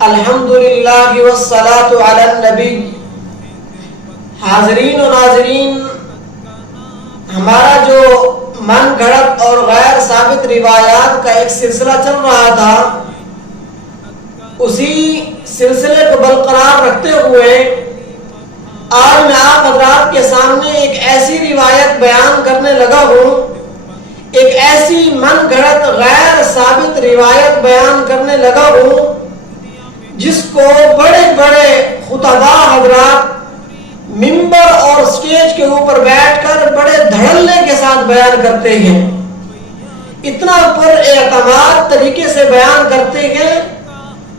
الحمدللہ والصلاة علی النبی۔ حاضرین و ناظرین، ہمارا جو من گھڑت اور غیر ثابت روایات کا ایک سلسلہ چل رہا تھا، اسی سلسلے کو برقرار رکھتے ہوئے آج میں آپ حضرات کے سامنے ایک ایسی روایت بیان کرنے لگا ہوں، ایک ایسی من گھڑت غیر ثابت روایت بیان کرنے لگا ہوں جس کو بڑے بڑے خطباء حضرات ممبر اور سٹیج کے اوپر بیٹھ کر بڑے دھڑلے کے ساتھ بیان کرتے ہیں، اتنا پر اعتماد طریقے سے بیان کرتے ہیں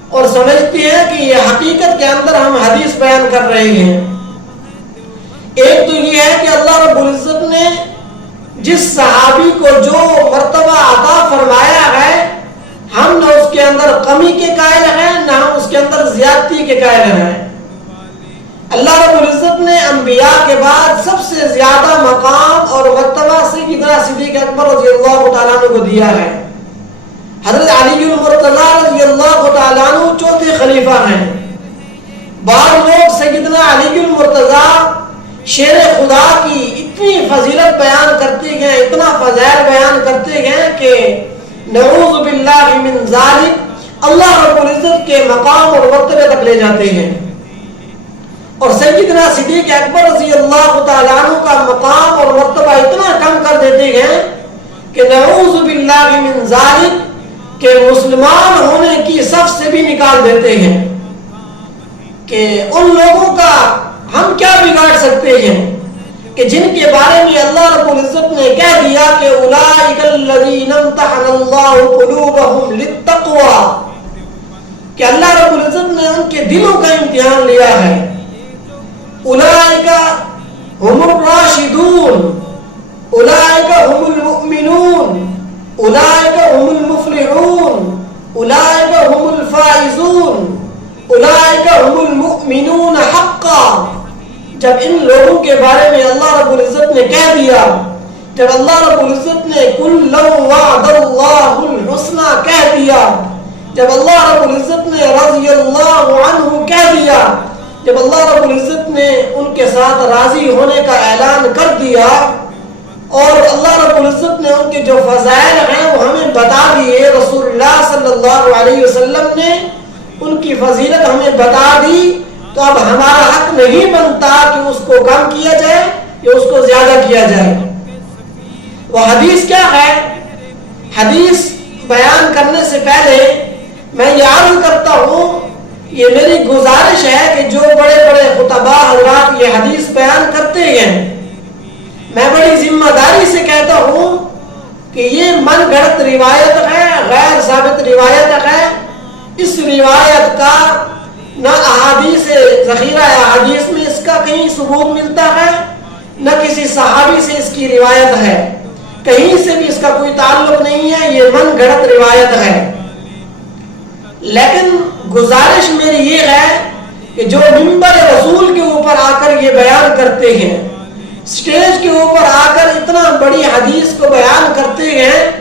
اور سمجھتے ہیں کہ یہ حقیقت کے اندر ہم حدیث بیان کر رہے ہیں۔ ایک تو یہ ہے کہ اللہ رب العزت نے جس صحابی کو جو مرتبہ عطا فرمایا ہے، ہم نہ اس کے اندر کمی کے قائل ہیں نہ ہم اس کے اندر زیادتی کے قائل ہیں۔ اللہ رب العزت نے انبیاء کے بعد سب سے زیادہ مقام اور مرتبہ سیدنا صدیق اکبر رضی اللہ تعالیٰ عنہ کو دیا ہے۔ حضرت علی المرتضیٰ رضی اللہ تعالیٰ عنہ چوتھے خلیفہ ہیں۔ بعض لوگ سیدنا علی المرتضیٰ شیر خدا کی اتنی فضیلت بیان کرتے ہیں، اتنا فضائل بیان کرتے ہیں کہ نعوذ باللہ من ذالک اللہ رب العزت کے مقام اور مرتبے تک لے جاتے ہیں، اور سیدنا صدیق اکبر رضی اللہ تعالیٰ عنہ کا مقام اور مرتبہ اتنا کم کر دیتے ہیں کہ نعوذ باللہ من ذالک کہ مسلمان ہونے کی صف سے بھی نکال دیتے ہیں۔ کہ ان لوگوں کا ہم کیا بگاڑ سکتے ہیں کہ جن کے بارے میں اللہ رب العزت نے کہہ دیا کہ اولئک الذین امتحن اللہ قلوبہم للتقوی، کہ اللہ رب العزت نے ان کے دلوں کا امتحان لیا ہے۔ اولئک هم الراشدون، اولئک هم المؤمنون، اولئک هم المفلحون، اولئک هم الفائزون، اولئک هم المؤمنون حقا۔ جب ان لوگوں کے بارے میں اللہ رب العزت نے کہہ دیا، جب اللہ رب العزت نے کُلًّا وعد اللہ الحسنى کہہ دیا، جب اللہ رب العزت نے رضی اللہ عنہ کہہ دیا، جب اللہ رب العزت نے ان کے ساتھ راضی ہونے کا اعلان کر دیا، اور اللہ رب العزت نے ان کے جو فضائل ہیں وہ ہمیں بتا دیے، رسول اللہ صلی اللہ علیہ وسلم نے ان کی فضیلت ہمیں بتا دی، تو اب ہمارا حق نہیں بنتا کہ اس کو کم کیا جائے یا اس کو زیادہ کیا جائے۔ وہ حدیث کیا ہے؟ حدیث بیان کرنے سے پہلے میں یہ عرض کرتا ہوں، یہ میری گزارش ہے کہ جو بڑے بڑے خطباء حضرات یہ حدیث بیان کرتے ہیں، میں بڑی ذمہ داری سے کہتا ہوں کہ یہ من گھڑت روایت ہے، غیر ثابت روایت ہے۔ اس روایت کا نہ احادیث ذخیرہ احادیث میں اس کا کہیں ثبوت ملتا ہے، نہ کسی صحابی سے اس کی روایت ہے، کہیں سے بھی اس کا کوئی تعلق نہیں ہے، یہ من گھڑت روایت ہے۔ لیکن گزارش میری یہ ہے کہ جو منبر رسول کے اوپر آ کر یہ بیان کرتے ہیں، سٹیج کے اوپر آ کر اتنا بڑی حدیث کو بیان کرتے ہیں،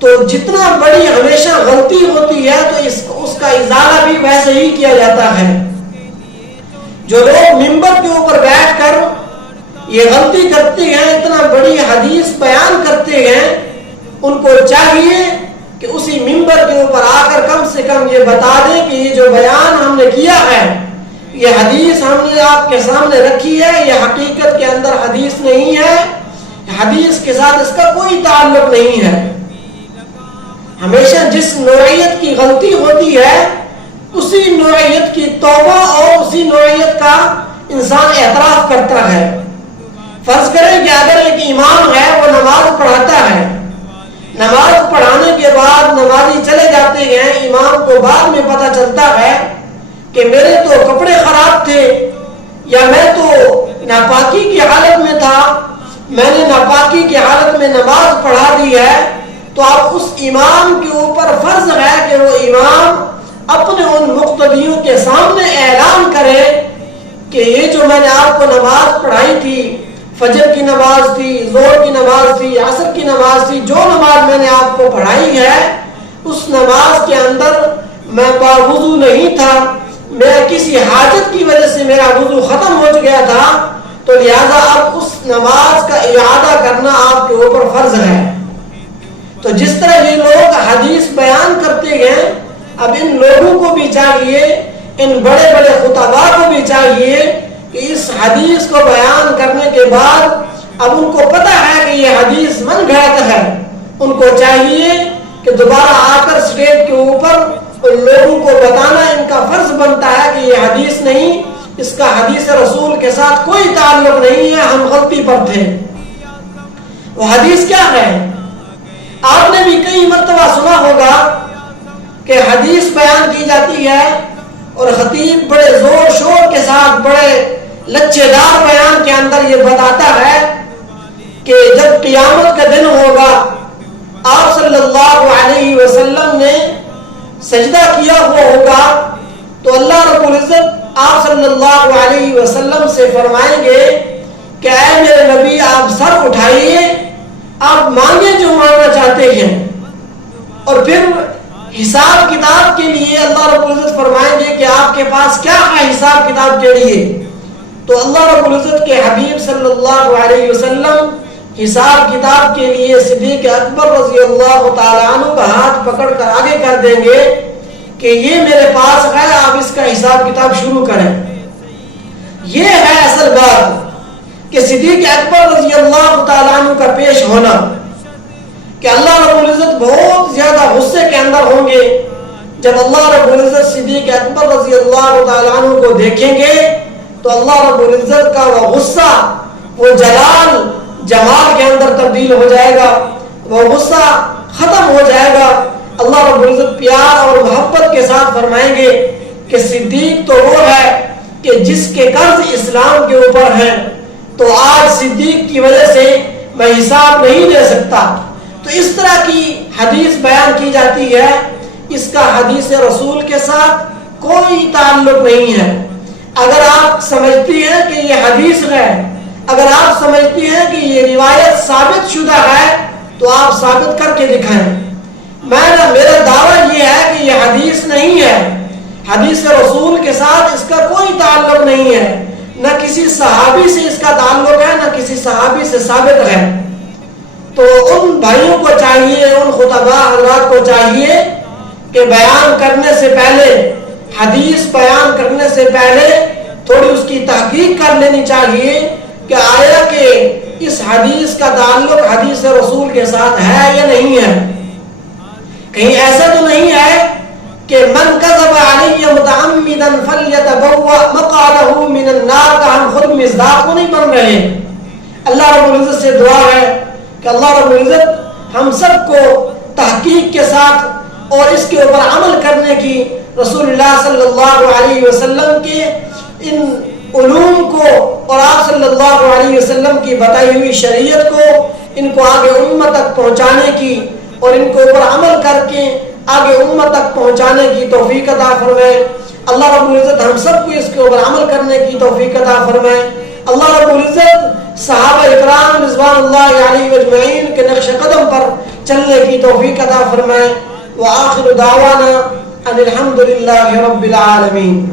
تو جتنا بڑی ہمیشہ غلطی ہوتی ہے تو اس کا ازالہ بھی ویسے ہی کیا جاتا ہے۔ جو لوگ منبر کے اوپر بیٹھ کر یہ غلطی کرتے ہیں، اتنا بڑی حدیث بیان کرتے ہیں، ان کو چاہیے کہ اسی منبر کے اوپر آ کر کم سے کم یہ بتا دیں کہ یہ جو بیان ہم نے کیا ہے، یہ حدیث ہم نے آپ کے سامنے رکھی ہے، یہ حقیقت کے اندر حدیث نہیں ہے، حدیث کے ساتھ اس کا کوئی تعلق نہیں ہے۔ ہمیشہ جس نوعیت کی غلطی ہوتی ہے اسی نوعیت کی توبہ اور اسی نوعیت کا انسان اعتراف کرتا ہے۔ فرض کریں کہ اگر ایک امام ہے، وہ نماز پڑھاتا ہے، نماز پڑھانے کے بعد نمازی چلے جاتے ہیں، امام کو بعد میں پتہ چلتا ہے کہ میرے تو کپڑے خراب تھے، یا میں تو ناپاکی کی حالت میں تھا، میں نے ناپاکی کی حالت میں نماز پڑھا دی ہے، تو اب اس امام کے اوپر فرض ہے کہ وہ امام اپنے ان مقتدیوں کے سامنے اعلان کرے کہ یہ جو میں نے آپ کو نماز پڑھائی تھی، فجر کی نماز تھی، ظہر کی نماز تھی، عصر کی نماز تھی، جو نماز میں نے آپ کو پڑھائی ہے، اس نماز کے اندر میں باوضو نہیں تھا، میں کسی حاجت کی وجہ سے میرا وضو ختم ہو گیا تھا، تو لہذا اب اس نماز کا اعادہ کرنا آپ کے اوپر فرض ہے۔ تو جس طرح یہ لوگ حدیث بیان کرتے ہیں، اب ان لوگوں کو بھی چاہیے، ان بڑے بڑے خطباء کو بھی چاہیے کہ اس حدیث کو بیان کرنے کے بعد اب ان کو پتہ ہے کہ یہ حدیث من گھڑت ہے، ان کو چاہیے کہ دوبارہ آ کر اسٹیج کے اوپر ان لوگوں کو بتانا ان کا فرض بنتا ہے کہ یہ حدیث نہیں، اس کا حدیث رسول کے ساتھ کوئی تعلق نہیں ہے، ہم غلطی پر تھے۔ وہ حدیث کیا ہے؟ آپ نے بھی کئی مرتبہ سنا ہوگا کہ حدیث بیان کی جاتی ہے اور خطیب بڑے زور شور کے ساتھ بڑے لچے دار بیان کے اندر یہ بتاتا ہے کہ جب قیامت کا دن ہوگا، آپ صلی اللہ علیہ وسلم نے سجدہ کیا ہوا ہوگا، تو اللہ رب العزت آپ صلی اللہ علیہ وسلم سے فرمائیں گے کہ اے میرے نبی آپ سر اٹھائیے، آپ مانگے جو مانگنا چاہتے ہیں۔ اور پھر حساب کتاب کے لیے اللہ رب العزت فرمائیں گے کہ آپ کے پاس کیا ہے حساب کتاب کے لیے، تو اللہ رب العزت کے حبیب صلی اللہ علیہ وسلم حساب کتاب کے لیے صدیق اکبر رضی اللہ تعالیٰ عنہ کا ہاتھ پکڑ کر آگے کر دیں گے کہ یہ میرے پاس ہے، آپ اس کا حساب کتاب شروع کریں۔ یہ ہے اصل بات کہ صدیق اکبر رضی اللہ تعالیٰ عنہ کا پیش ہونا، کہ اللہ رب العزت بہت زیادہ غصے کے اندر ہوں گے جب اللہ رب العزت صدیق اکبر رضی اللہ تعالیٰ عنہ کو دیکھیں گے، تو اللہ رب العزت کا وہ غصہ، وہ جلال جمال کے اندر تبدیل ہو جائے گا، وہ غصہ ختم ہو جائے گا۔ اللہ رب العزت پیار اور محبت کے ساتھ فرمائیں گے کہ صدیق تو وہ ہے کہ جس کے قرض اسلام کے اوپر ہیں، تو آج صدیق کی وجہ سے میں حساب نہیں دے سکتا۔ تو اس طرح کی حدیث بیان کی جاتی ہے، اس کا حدیث رسول کے ساتھ کوئی تعلق نہیں ہے۔ اگر آپ سمجھتی ہیں کہ یہ حدیث ہے، اگر آپ سمجھتی ہیں کہ یہ روایت ثابت شدہ ہے، تو آپ ثابت کر کے دکھائیں۔ میرا دعویٰ یہ ہے کہ یہ حدیث نہیں ہے، حدیث رسول کے ساتھ اس کا کوئی تعلق نہیں ہے، نہ کسی صحابی سے اس کا تعلق ہے، نہ کسی صحابی سے ثابت ہے۔ تو ان بھائیوں کو چاہیے، ان خطباء حضرات کو چاہیے کہ بیان کرنے سے پہلے، حدیث بیان کرنے سے پہلے تھوڑی اس کی تحقیق کر لینی چاہیے کہ آیا کہ اس حدیث کا تعلق حدیث رسول کے ساتھ ہے یا نہیں ہے۔ کہیں ایسا تو نہیں ہے کہ من کذب علی متعمدا فلیتبوأ مقعدہ من النار کا ہم خود مصداق کو نہیں بن رہے۔ اللہ رب العزت سے دعا ہے کہ اللہ رب العزت ہم سب کو تحقیق کے ساتھ اور اس کے اوپر عمل کرنے کی، رسول اللہ صلی اللہ علیہ وسلم کے ان علوم کو اور آپ صلی اللہ علیہ وسلم کی بتائی ہوئی شریعت کو، ان کو آگے امت تک پہنچانے کی اور ان کے اوپر عمل کر کے آگے امت تک پہنچانے کی توفیق عطا فرمائے۔ اللہ رب العزت ہم سب کو اس کے اوپر عمل کرنے کی توفیق عطا فرمائے۔ اللہ رب العزت صحابہ اکرام رضوان اللہ علیہ اجمعین کے نقش قدم پر چلنے کی توفیق عطا فرمائے۔ وآخر دعوانا ان الحمد للہ رب العالمین۔